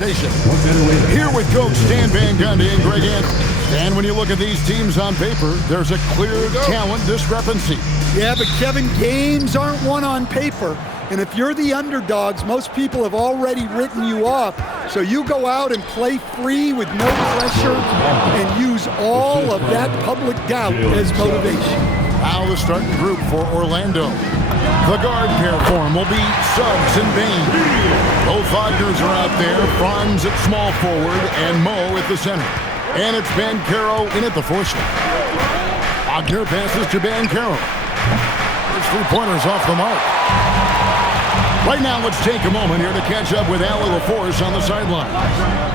Here with Coach Stan Van Gundy and Greg Anthony. And when you look at these teams on paper, there's a clear talent discrepancy. Yeah, but Kevin, games aren't won on paper. And if you're the underdogs, most people have already written you off. So you go out and play free with no pressure and use all of that public doubt as motivation. Now the starting group for Orlando. The guard pair for him will be Suggs and Bane. Both Wagners are out there. Franz at small forward and Mo at the center. And it's Banchero in at the four slot. Wagner passes to Banchero. His three-pointers off the mark. Right now, let's take a moment here to catch up with Allie LaForce on the sideline.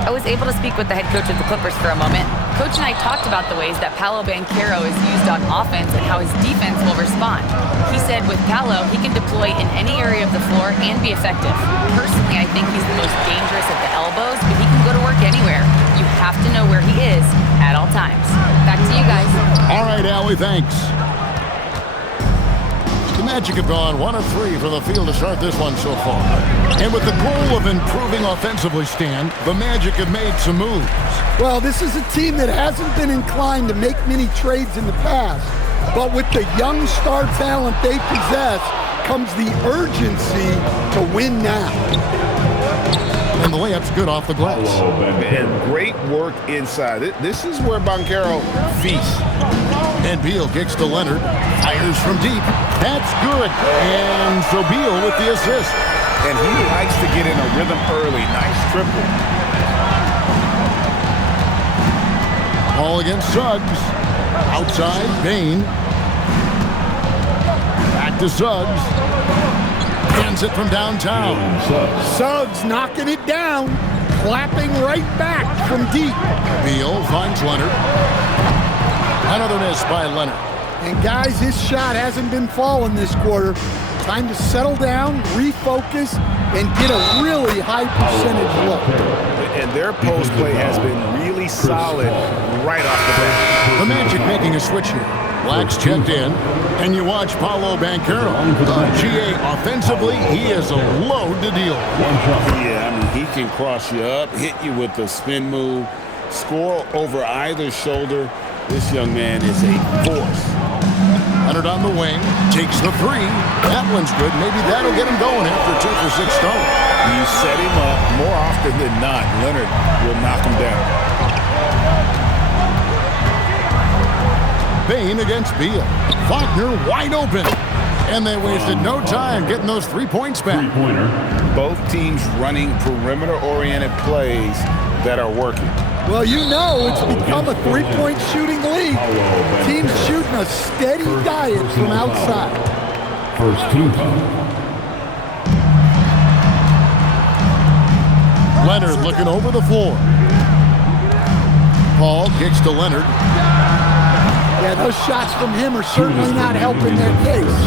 I was able to speak with the head coach of the Clippers for a moment. Coach and I talked about the ways that Paolo Banchero is used on offense and how his defense will respond. He said with Paolo, he can deploy in any area of the floor and be effective. Personally, I think he's the most dangerous at the elbows, but he can go to work anywhere. You have to know where he is at all times. Back to you guys. All right, Allie, thanks. The Magic have gone 1 of 3 for the field to start this one so far. And with the goal of improving offensively, Stan, the Magic have made some moves. Well, this is a team that hasn't been inclined to make many trades in the past. But with the young star talent they possess comes the urgency to win now. And the layup's good off the glass. And great work inside. This is where Banchero feasts. And Beal kicks to Leonard. Fires from deep. That's good. And so Beal with the assist. And he likes to get in a rhythm early. Nice triple. Ball against Suggs. Outside, Bane. Back to Suggs. Hands it from downtown. Suggs knocking it down. Clapping right back from deep. Beal finds Leonard. Another miss by Leonard. And guys, his shot hasn't been falling this quarter. Time to settle down, refocus, and get a really high percentage look. And their post play has been really solid right off the bat. The Magic making a switch here. Black's checked in, and you watch Paolo Banchero. GA offensively, he is a load to deal with. Yeah, I mean, he can cross you up, hit you with the spin move, score over either shoulder. This young man is a force. Leonard on the wing, takes the three. That one's good. Maybe that'll get him going after 2 for 6 start. You set him up more often than not. Leonard will knock him down. Bane against Beal. Wagner wide open. And they wasted no time getting those 3 points back. Both teams running perimeter-oriented plays that are working. Well, you know it's become a three-point shooting league. Teams shooting a steady diet from outside. First team foul. Leonard looking over the floor. Paul kicks to Leonard. Yeah, those shots from him are certainly not helping their case.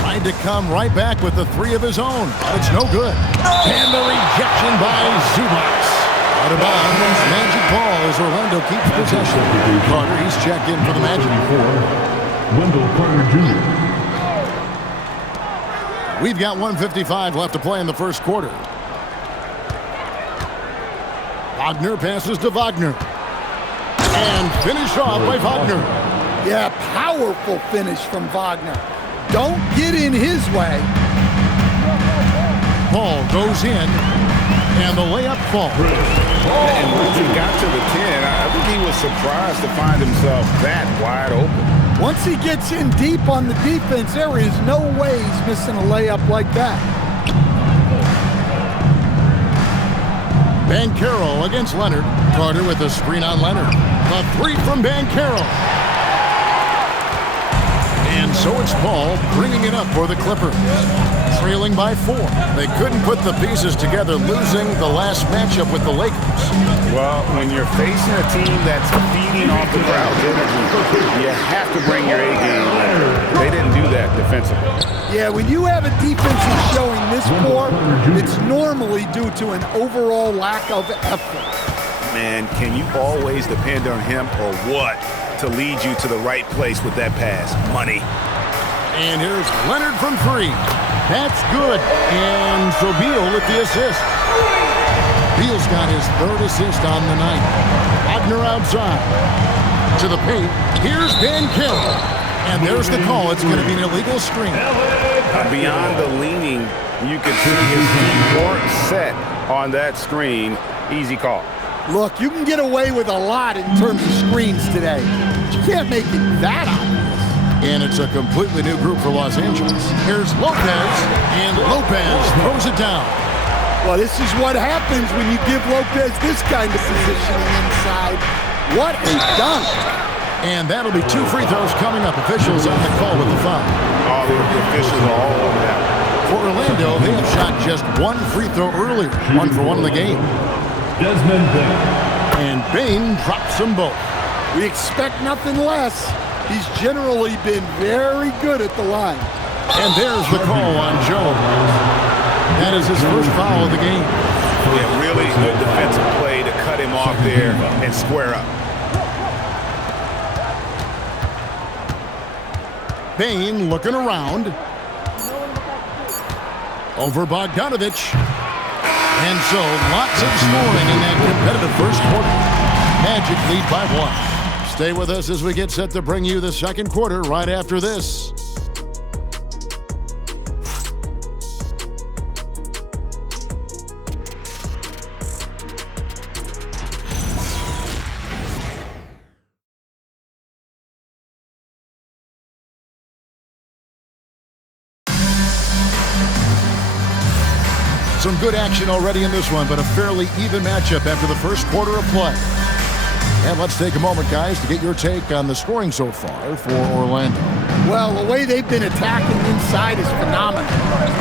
Tried to come right back with the 3 of his own, but it's no good. And the rejection by Zubac. Out of bounds, Magic ball as Orlando keeps possession. Carter, he's checked in for the Magic. Wendell Carter Jr. We've got 1:55 left to play in the first quarter. Wagner passes to Wagner. And finished off by Wagner. Yeah, powerful finish from Wagner. Don't get in his way. Ball goes in, and the layup falls. And once he got to the 10, I think he was surprised to find himself that wide open. Once he gets in deep on the defense, there is no way he's missing a layup like that. Banchero against Leonard. Carter with a screen on Leonard. The 3 from Banchero. And so it's Paul bringing it up for the Clippers. Trailing by 4. They couldn't put the pieces together, losing the last matchup with the Lakers. Well, when you're facing a team that's feeding off the crowd's energy, you have to bring your A game. They didn't do that defensively. Yeah, when you have a defense that's showing this poor, it's normally due to an overall lack of effort. Man, can you always depend on him or what to lead you to the right place with that pass? Money. And here's Leonard from 3. That's good. And so Beal with the assist. Beal's got his third assist on the night. Wagner outside. To the paint. Here's Banchero. And there's the call. It's going to be an illegal screen. Beyond the leaning, you can see his feet weren't set on that screen. Easy call. Look, you can get away with a lot in terms of screens today. But you can't make it that obvious. And it's a completely new group for Los Angeles. Here's Lopez, and Lopez throws it down. Well, this is what happens when you give Lopez this kind of positioning inside. What a dunk. And that'll be 2 free throws coming up. Officials on the call with the foul. All the officials are all over that. For Orlando, they have shot just 1 free throw earlier. 1 for 1 in the game. Desmond Bain. And Bain drops them both. We expect nothing less. He's generally been very good at the line. And there's the call on Jones. That is his first foul of the game. Yeah, really good defensive play to cut him off there and square up. Bain looking around. Over Bogdanovich. And so lots of scoring in that competitive first quarter. Magic lead by 1. Stay with us as we get set to bring you the second quarter right after this. Some good action already in this one, but a fairly even matchup after the first quarter of play. And let's take a moment, guys, to get your take on the scoring so far for Orlando. Well, the way they've been attacking inside is phenomenal.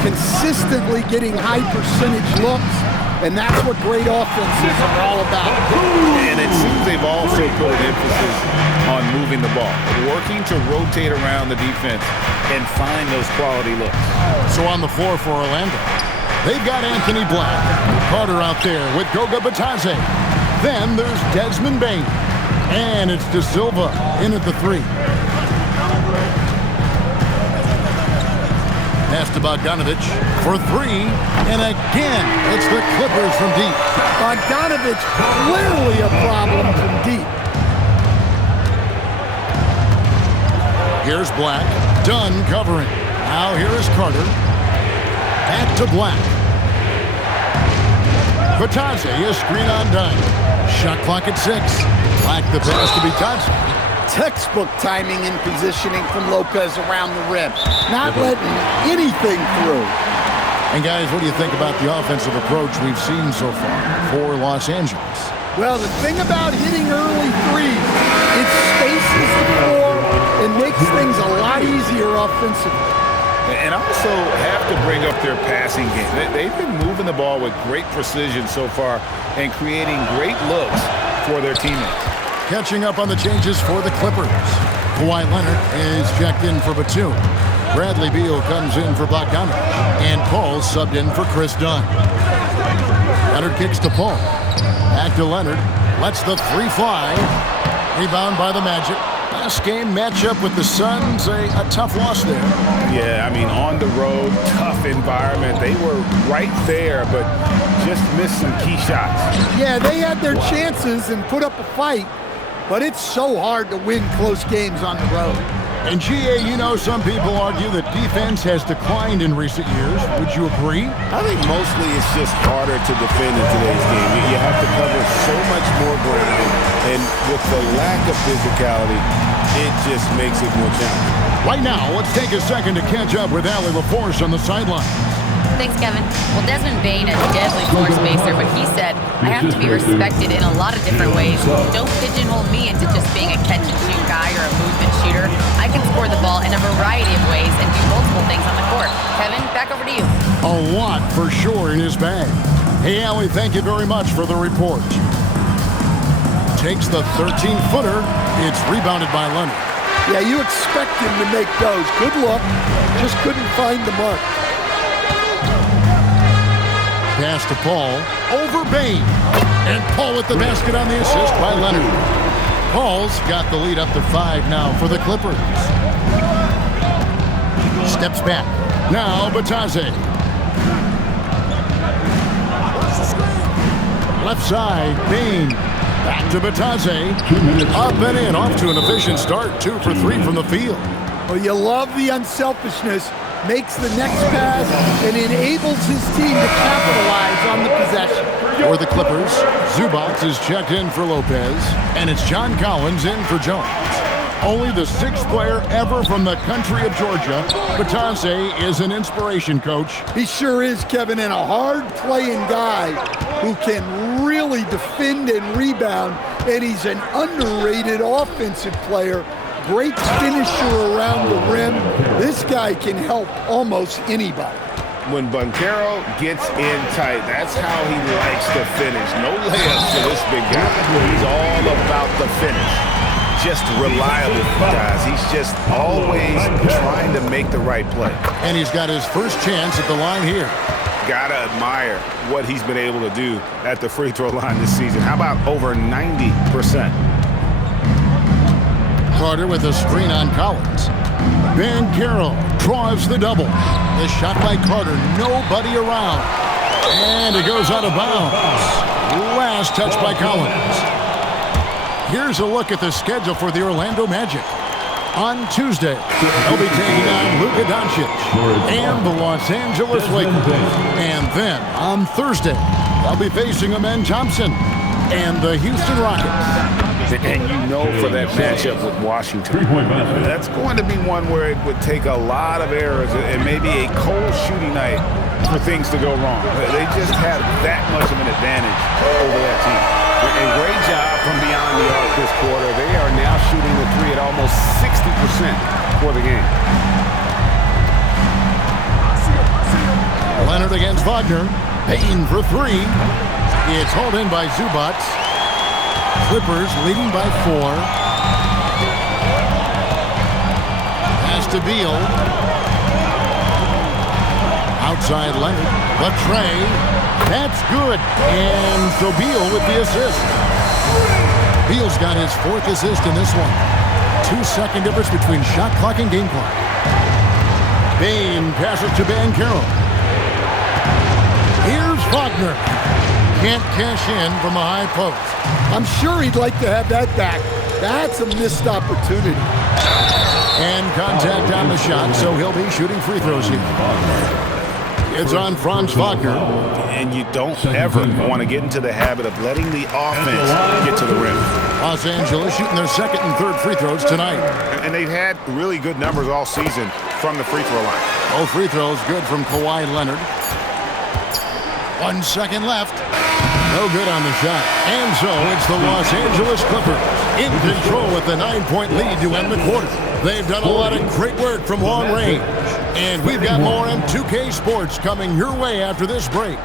Consistently getting high percentage looks, and that's what great offenses are all about. And it seems they've also put an emphasis on moving the ball, working to rotate around the defense and find those quality looks. So on the floor for Orlando, they've got Anthony Black. Carter out there with Goga Batadze. Then there's Desmond Bain. And it's De Silva in at the 3. Pass to Bogdanovich for 3. And again, it's the Clippers from deep. Bogdanovich clearly a problem from deep. Here's Black. Dunn covering. Now here is Carter. Back to Black. Batadze is screen on Dunn. Shot clock at 6. Black the pass to Batadze. Textbook timing and positioning from Lopez around the rim. Not letting anything through. And guys, what do you think about the offensive approach we've seen so far for Los Angeles? Well, the thing about hitting early threes, it spaces the floor and makes things a lot easier offensively. And also have to bring up their passing game. They've been moving the ball with great precision so far and creating great looks for their teammates. Catching up on the changes for the Clippers. Kawhi Leonard is checked in for Batum. Bradley Beal comes in for Bogdanovich. And Paul subbed in for Chris Dunn. Leonard kicks to Paul. Back to Leonard. Lets the 3 fly. Rebound by the Magic. Last game matchup with the Suns, a tough loss there. Yeah, I mean, on the road, tough environment. They were right there, but just missed some key shots. Yeah, they had their chances and put up a fight, but it's so hard to win close games on the road. And GA, you know, some people argue that defense has declined in recent years. Would you agree? I think mostly it's just harder to defend in today's game. You have to cover so much more ground, and with the lack of physicality, it just makes it more challenging. Right now, let's take a second to catch up with Allie LaForce on the sideline. Thanks, Kevin. Well, Desmond Bain, a deadly floor spacer, but he said, I have to be respected in a lot of different ways. Don't pigeonhole me into just being a catch-and-shoot guy or a movement shooter. I can score the ball in a variety of ways and do multiple things on the court. Kevin, back over to you. A lot for sure in his bag. Hey, Allie, thank you very much for the report. Takes the 13-footer. It's rebounded by Leonard. Yeah, you expect him to make those. Good look. Just couldn't find the mark. Pass to Paul. Over Bain. And Paul with the basket on the assist by Leonard. Paul's got the lead up to 5 now for the Clippers. Steps back. Now Batadze. Left side, Bane. Back to Batadze. Up and in, off to an efficient start. 2 for 3 from the field. Well, you love the unselfishness. Makes the next pass and enables his team to capitalize on the possession. For the Clippers, Zubac is checked in for Lopez, and it's John Collins in for Jones. Only the 6th player ever from the country of Georgia, Batadze is an inspiration, Coach. He sure is, Kevin, and a hard-playing guy who can really defend and rebound, and he's an underrated offensive player. Great finisher around the rim. This guy can help almost anybody. When Banchero gets in tight, that's how he likes to finish. No layups for this big guy. He's all about the finish. Just reliable, guys. He's just always trying to make the right play. And he's got his first chance at the line here. Gotta admire what he's been able to do at the free throw line this season. How about over 90%? Carter with a screen on Collins. Banchero draws the double. The shot by Carter, nobody around. And it goes out of bounds. Last touch by Collins. Here's a look at the schedule for the Orlando Magic. On Tuesday, they'll be taking on Luka Doncic and the Los Angeles Lakers. And then on Thursday, they'll be facing Amen Thompson and the Houston Rockets. And you know for that matchup with Washington, that's going to be one where it would take a lot of errors and maybe a cold shooting night for things to go wrong. They just have that much of an advantage over that team. A great job from beyond the arc this quarter. They are now shooting the three at almost 60% for the game. Leonard against Wagner. Payton for 3. It's hauled in by Zubac. Clippers leading by 4. Pass to Beal. Outside Leonard. Latray. That's good. And so Beal with the assist. Beal's got his 4th assist in this one. 2-second difference between shot clock and game clock. Bane passes to Banchero. Here's Wagner. Can't cash in from a high post. I'm sure he'd like to have that back. That's a missed opportunity. And contact on the shot, so he'll be shooting free throws here. It's on Franz Wagner. And you don't ever want to get into the habit of letting the offense get to the rim. Los Angeles shooting their 2nd and 3rd free throws tonight. And they've had really good numbers all season from the free throw line. Both free throws good from Kawhi Leonard. 1 second left. No good on the shot. And so it's the Los Angeles Clippers in control with the 9-point lead to end the quarter. They've done a lot of great work from long range. And we've got more M2K Sports coming your way after this break.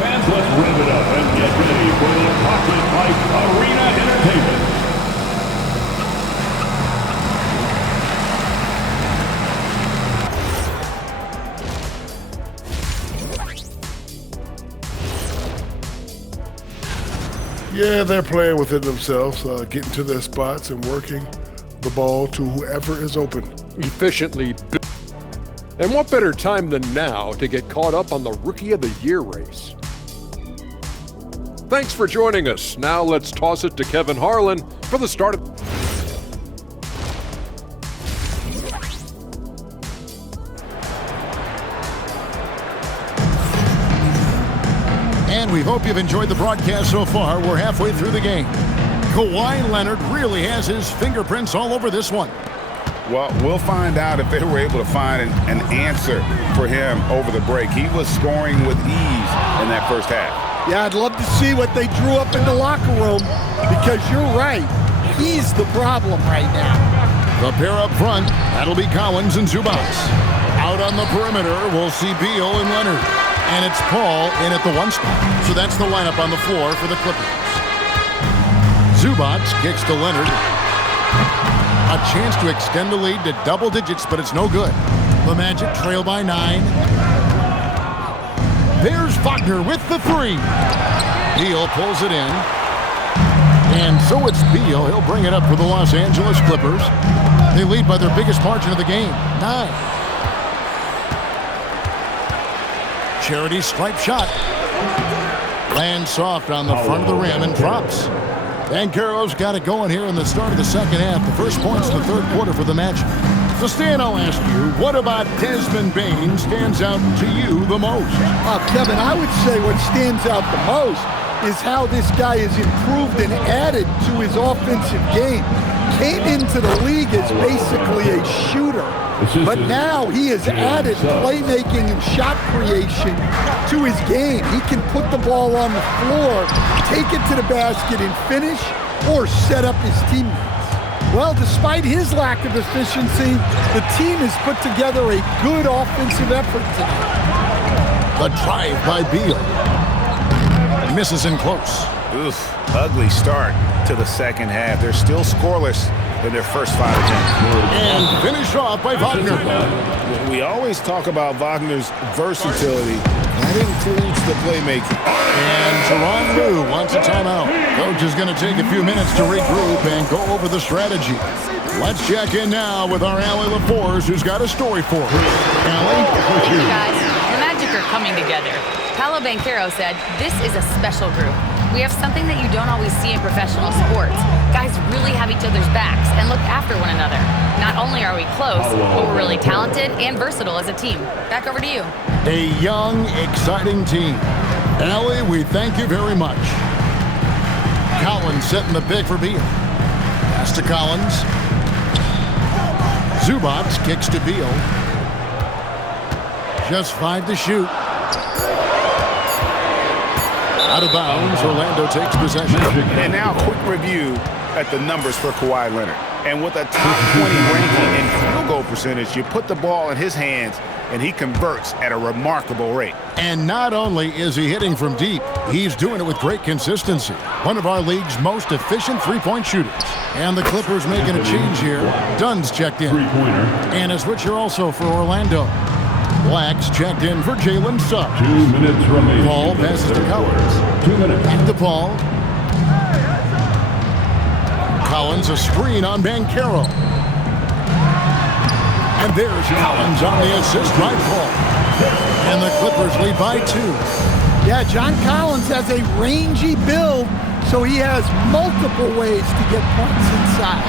Fans, let's rev it up and get ready for the Pocket Life Arena Entertainment. Yeah, they're playing within themselves, getting to their spots and working the ball to whoever is open. Efficiently. And what better time than now to get caught up on the Rookie of the Year race? Thanks for joining us. Now let's toss it to Kevin Harlan for the start of... And we hope you've enjoyed the broadcast so far. We're halfway through the game. Kawhi Leonard really has his fingerprints all over this one. Well, we'll find out if they were able to find an answer for him over the break. He was scoring with ease in that first half. Yeah, I'd love to see what they drew up in the locker room because you're right. He's the problem right now. The pair up front, that'll be Collins and Zubac. Out on the perimeter, we'll see Beal and Leonard. And it's Paul in at the 1 spot. So that's the lineup on the floor for the Clippers. Zubac kicks to Leonard. A chance to extend the lead to double digits, but it's no good. The Magic trail by 9. There's Wagner with the 3. Beal pulls it in. And so it's Beal. He'll bring it up for the Los Angeles Clippers. They lead by their biggest margin of the game, 9. Charity stripe shot. Lands soft on the front of the rim and drops. Banchero's got it going here in the start of the second half. The first points in the third quarter for the Magic. So Stan, I'll ask you, what about Desmond Bane stands out to you the most? Kevin, I would say what stands out the most is how this guy has improved and added to his offensive game. Came into the league as basically a shooter, but now he has added playmaking and shot creation to his game. He can put the ball on the floor, take it to the basket and finish, or set up his teammates. Well, despite his lack of efficiency, the team has put together a good offensive effort tonight. The drive by Beal. Misses in close. Oof, ugly start to the second half. They're still scoreless in their first 5 attempts. And finished off by Wagner. We always talk about Wagner's versatility. That includes the playmaking. And Tyronn Lue wants a timeout. Coach is going to take a few minutes to regroup and go over the strategy. Let's check in now with our Allie LaForce, who's got a story for us. Allie? Thank you, guys. The Magic are coming together. Paolo Banchero said, "This is a special group. We have something that you don't always see in professional sports. Guys really have each other's backs and look after one another. Not only are we close, but we're really talented and versatile as a team." Back over to you. A young, exciting team. Allie, we thank you very much. Collins setting the pick for Beal. Pass to Collins. Zubac kicks to Beal. Just 5 to shoot. Out of bounds, Orlando takes possession. And now a quick review at the numbers for Kawhi Leonard. And with a top 20 ranking in field goal percentage, you put the ball in his hands and he converts at a remarkable rate. And not only is he hitting from deep, he's doing it with great consistency. One of our league's most efficient three-point shooters. And the Clippers making a change here. Dunn's checked in. And a switcher also for Orlando. Black's checked in for Jalen Suggs. 2 minutes remaining. Paul passes to Collins. 2 minutes. Back to Paul. Collins a screen on Banchero. And there's Collins on the assist by Paul. And the Clippers lead by 2. Yeah, John Collins has a rangy build, so he has multiple ways to get points inside.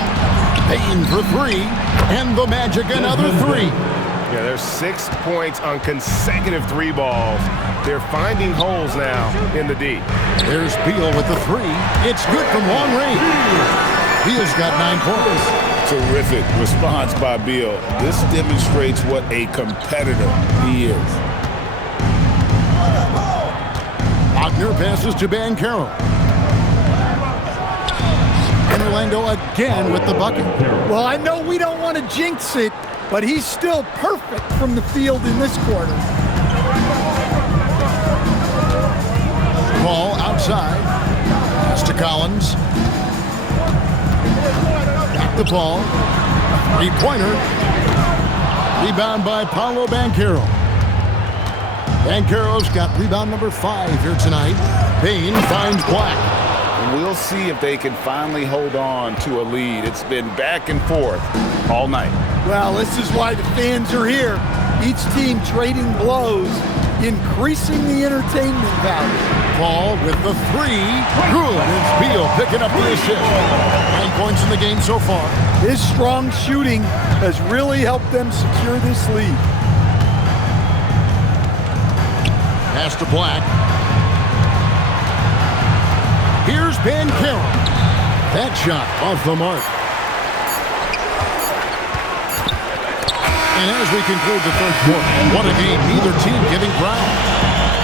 Payne for 3. And the Magic another 3. Yeah, there's 6 points on consecutive 3 balls. They're finding holes now in the D. There's Beal with the 3. It's good from long range. Beal's got 9 points. Terrific response by Beal. This demonstrates what a competitor he is. Wagner passes to Banchero. And Orlando again with the bucket. Well, I know we don't want to jinx it, but he's still perfect from the field in this quarter. Ball outside. Pass to Collins. Back the ball. 3-pointer. Rebound by Paolo Banchero. Banchero's got rebound number 5 here tonight. Payne finds Black. We'll see if they can finally hold on to a lead. It's been back and forth all night. Well, this is why the fans are here. Each team trading blows, increasing the entertainment value. Paul with the 3. Good. It's Beal picking up the assist. 9 points in the game so far. His strong shooting has really helped them secure this lead. Pass to Black. Here's Banchero. That shot off the mark. And as we conclude the third quarter, what a game. Neither team giving ground.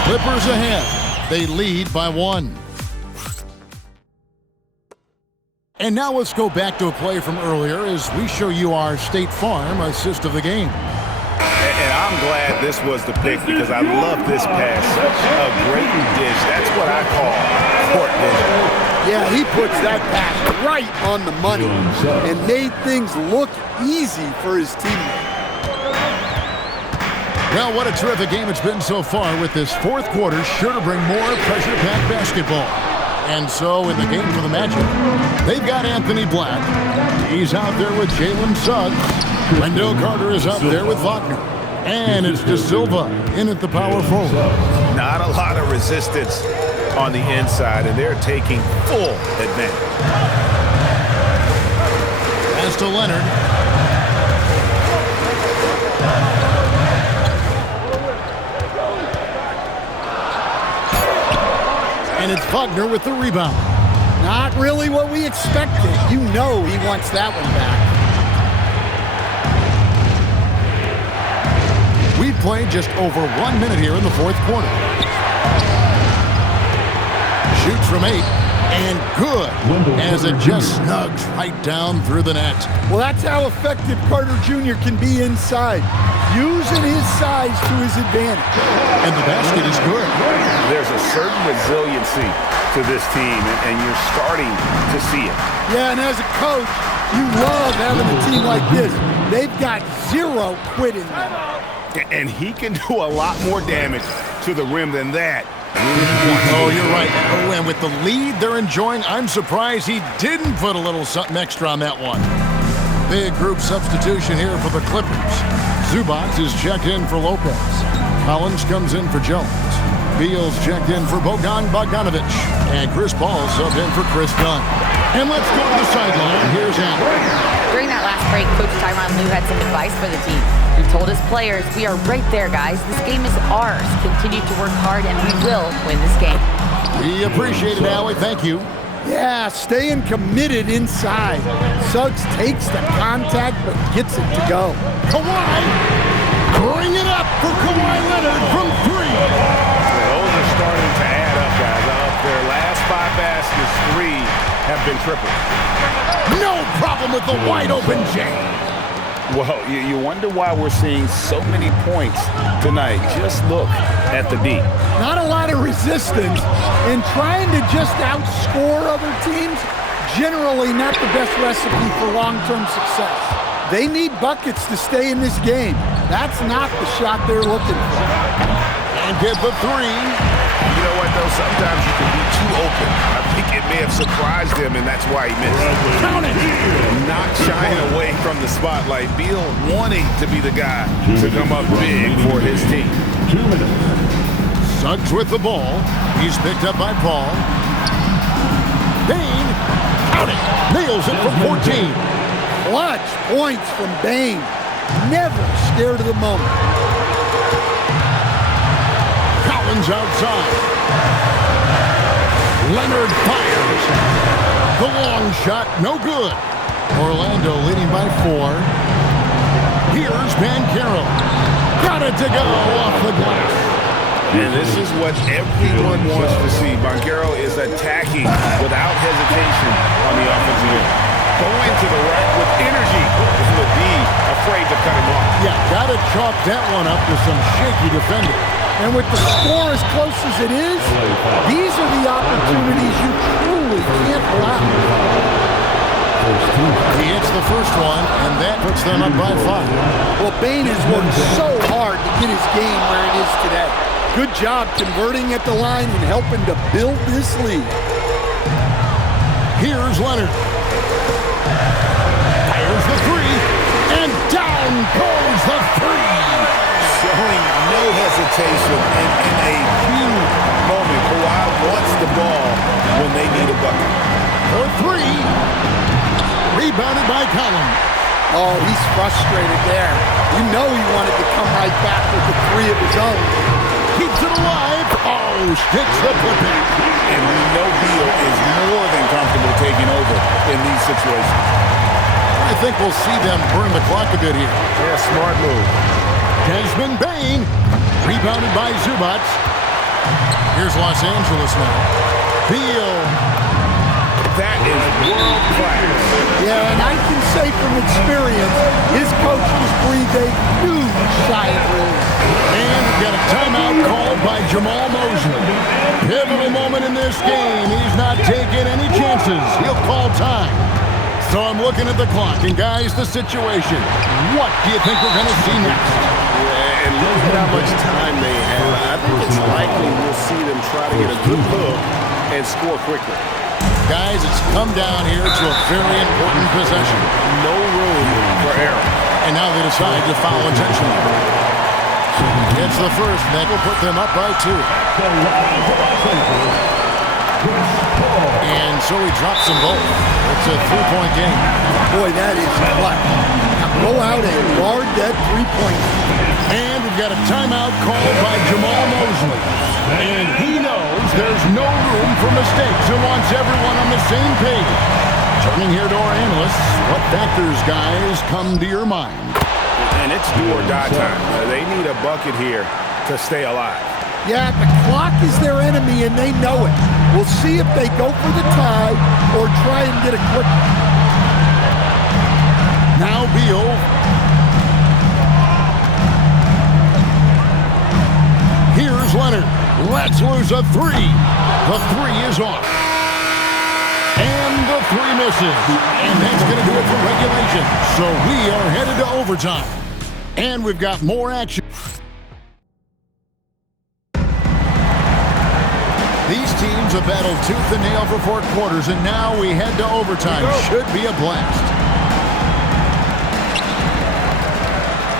Clippers ahead. They lead by 1. And now let's go back to a play from earlier as we show you our State Farm assist of the game. And I'm glad this was the pick because I love this pass. Such a great dish. That's what I call court vision. Yeah, he puts that pass right on the money and made things look easy for his teammates. Well, what a terrific game it's been so far with this fourth quarter. Sure to bring more pressure-packed basketball. And so in the game for the Magic, they've got Anthony Black. He's out there with Jalen Suggs. Wendell Carter is up there with Wagner. And it's De Silva in at the power forward. Not a lot of resistance on the inside, and they're taking full advantage. Pass to Leonard. And it's Wagner with the rebound. Not really what we expected. You know he wants that one back. We've played just over 1 minute here in the fourth quarter. Shoots from 8, and good, as it just snugs right down through the net. Well, that's how effective Carter Jr. can be inside, using his size to his advantage. And the basket is good. There's a certain resiliency to this team, and you're starting to see it. Yeah, and as a coach, you love having a team like this. They've got zero quit in them. And he can do a lot more damage to the rim than that. Oh, you're right. Oh, and with the lead they're enjoying, I'm surprised he didn't put a little something extra on that one. Big group substitution here for the Clippers. Zubac is checked in for Lopez. Collins comes in for Jones. Beal's checked in for Bojan Bogdanovic. And Chris Paul subbed in for Chris Dunn. And let's go to the sideline. Here's Allen. During that last break, Coach Tyronn Lue had some advice for the team. He told his players, we are right there, guys. This game is ours. Continue to work hard, and we will win this game. We appreciate it, Allie. Thank you. Yeah, staying committed inside. Suggs takes the contact, but gets it to go. Kawhi, bring it up for Kawhi Leonard from 3. Those are starting to add up, guys. Up their last 5 baskets, 3 have been tripled. No problem with the wide-open James. Well, you wonder why we're seeing so many points tonight. Just look at the D. Not a lot of resistance, and trying to just outscore other teams, generally not the best recipe for long-term success. They need buckets to stay in this game. That's not the shot they're looking for. And get the 3. You know what, though? Sometimes you can be too open. I think it may have surprised him, and that's why he missed. Count it. Not shying away from the spotlight. Beal wanting to be the guy to come up big for his team. 2 minutes. Suggs with the ball. He's picked up by Paul. Bane, count it, nails it from 14. Clutch points from Bane. Never scared of the moment. Collins outside. Leonard fires. The long shot, no good. Orlando leading by 4. Here's Banchero. Got it to go off the glass. And this is what everyone wants to see. Banchero is attacking without hesitation on the offensive end. Going to the rack with energy. Is the D afraid to cut him off? Yeah, got to chalk that one up to some shaky defending. And with the score as close as it is, these are the opportunities you truly can't allow. He hits the first one, and that puts them up by 5. Well, Bane has worked so hard to get his game where it is today. Good job converting at the line and helping to build this lead. Here's Leonard. Fires the 3, and down goes the 3. Showing no hesitation in a huge moment. Kawhi wants the ball when they need a bucket. For 3. Rebounded by Collins. Oh, he's frustrated there. You know he wanted to come right back with the 3 of his own. Keeps it alive. Oh, sticks the putback. And we know Beal is more than comfortable taking over in these situations. I think we'll see them burn the clock a bit here. Yeah, smart move. Desmond Bane, rebounded by Zubac. Here's Los Angeles now. Beal. That is world class. Yeah, and I can say from experience, his coach just breathed a huge sigh of relief. And we've got a timeout called by Jamal Mosley. Pivotal moment in this game. He's not taking any chances. He'll call time. So I'm looking at the clock, and guys, the situation. What do you think we're going to see next? Yeah, and look at how much time they have. I think it's likely we'll see them try to get a good hook and score quickly. Guys, it's come down here to a very important possession. No room for error. And now they decide to foul intentionally. It's the first, and that will put them up by 2. And so he drops them both. It's a 3-point game. Boy, that is clutch. Now go out and guard that 3-point. And we've got a timeout called by Jamal Mosley. And he knows there's no room for mistakes and wants everyone on the same page. Turning here to our analysts, what factors, guys, come to your mind? And it's do or die time. They need a bucket here to stay alive. Yeah, the clock is their enemy, and they know it. We'll see if they go for the tie or try and get a quick. Now Beal. Here's Leonard. Let's lose a 3. The 3 is off. And the 3 misses. And that's going to do it for regulation. So we are headed to overtime. And we've got more action. These teams have battled tooth and nail for 4 quarters, and now we head to overtime. Should be a blast.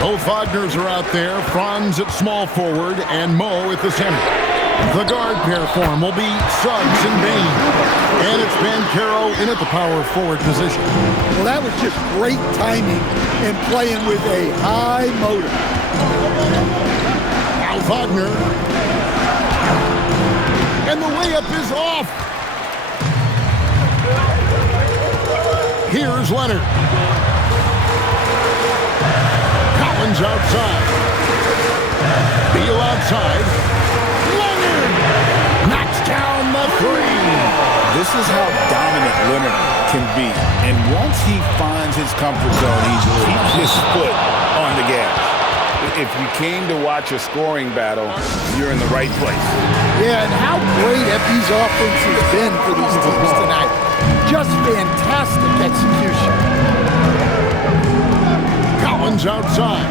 Both Wagners are out there. Franz at small forward and Mo at the center. The guard pair form will be Suggs and Bain. And it's Banchero in at the power forward position. Well, that was just great timing and playing with a high motor. Now Wagner. And the layup is off. Here's Leonard. Collins outside. Beal outside. Leonard knocks down the 3. This is how dominant Leonard can be. And once he finds his comfort zone, he keeps his foot on the gas. If you came to watch a scoring battle, you're in the right place. Yeah, and how great have these offenses been for these teams tonight? Just fantastic execution. Collins outside.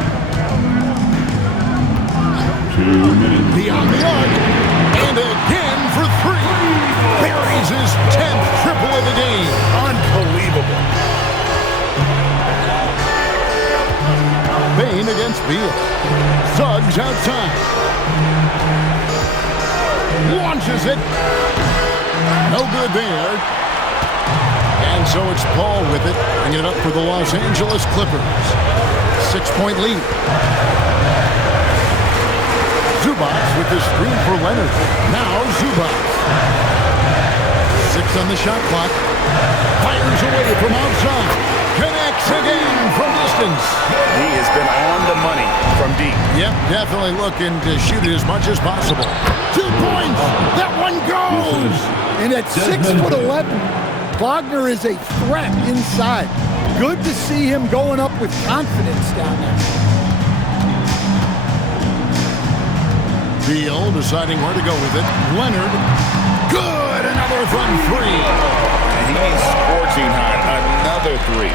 2 minutes. Beyond the arc. And again for 3. Buries his 10th triple of the game. Unbelievable. Bain against Beal. Suggs outside. Launches it. No good there. And so it's Paul with it, bringing it up for the Los Angeles Clippers. 6-point lead. Zubac with the screen for Leonard. Now Zubac. 6 on the shot clock. Fires away from outside. Connects again from distance. He has been on the money from deep. Yep, definitely looking to shoot it as much as possible. 2 points. That one goes. And at 6'11", Wagner is a threat inside. Good to see him going up with confidence down there. Beal deciding where to go with it. Leonard. Good. Another from 3. He's scorching hot. Another 3.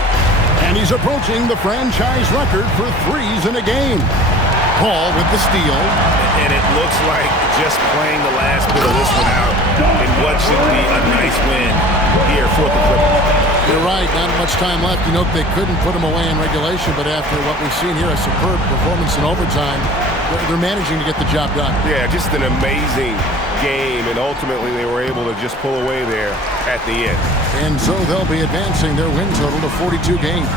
And he's approaching the franchise record for 3s in a game. Paul with the steal. And it looks like just playing the last bit of this one out in what should be a nice win here for the Clippers. You're right. Not much time left. You know, they couldn't put him away in regulation, but after what we've seen here, a superb performance in overtime, they're managing to get the job done. Yeah, just an amazing game, and ultimately they were able to just pull away there at the end. And so they'll be advancing their win total to 42 games.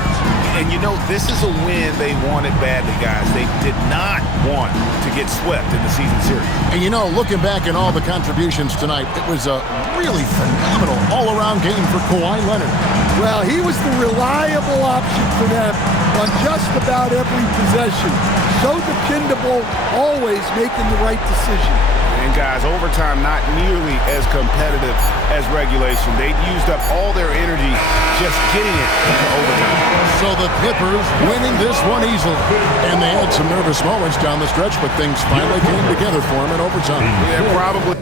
And you know, this is a win they wanted badly, guys. They did not want to get swept in the season series. And you know, looking back at all the contributions tonight, it was a really phenomenal all-around game for Kawhi Leonard. Well, he was the reliable option for them on just about every possession. So dependable, always making the right decision. And guys, overtime not nearly as competitive as regulation. They used up all their energy just getting it into overtime. So the Clippers winning this one easily. And they had some nervous moments down the stretch, but things finally came together for them in overtime. Yeah, probably.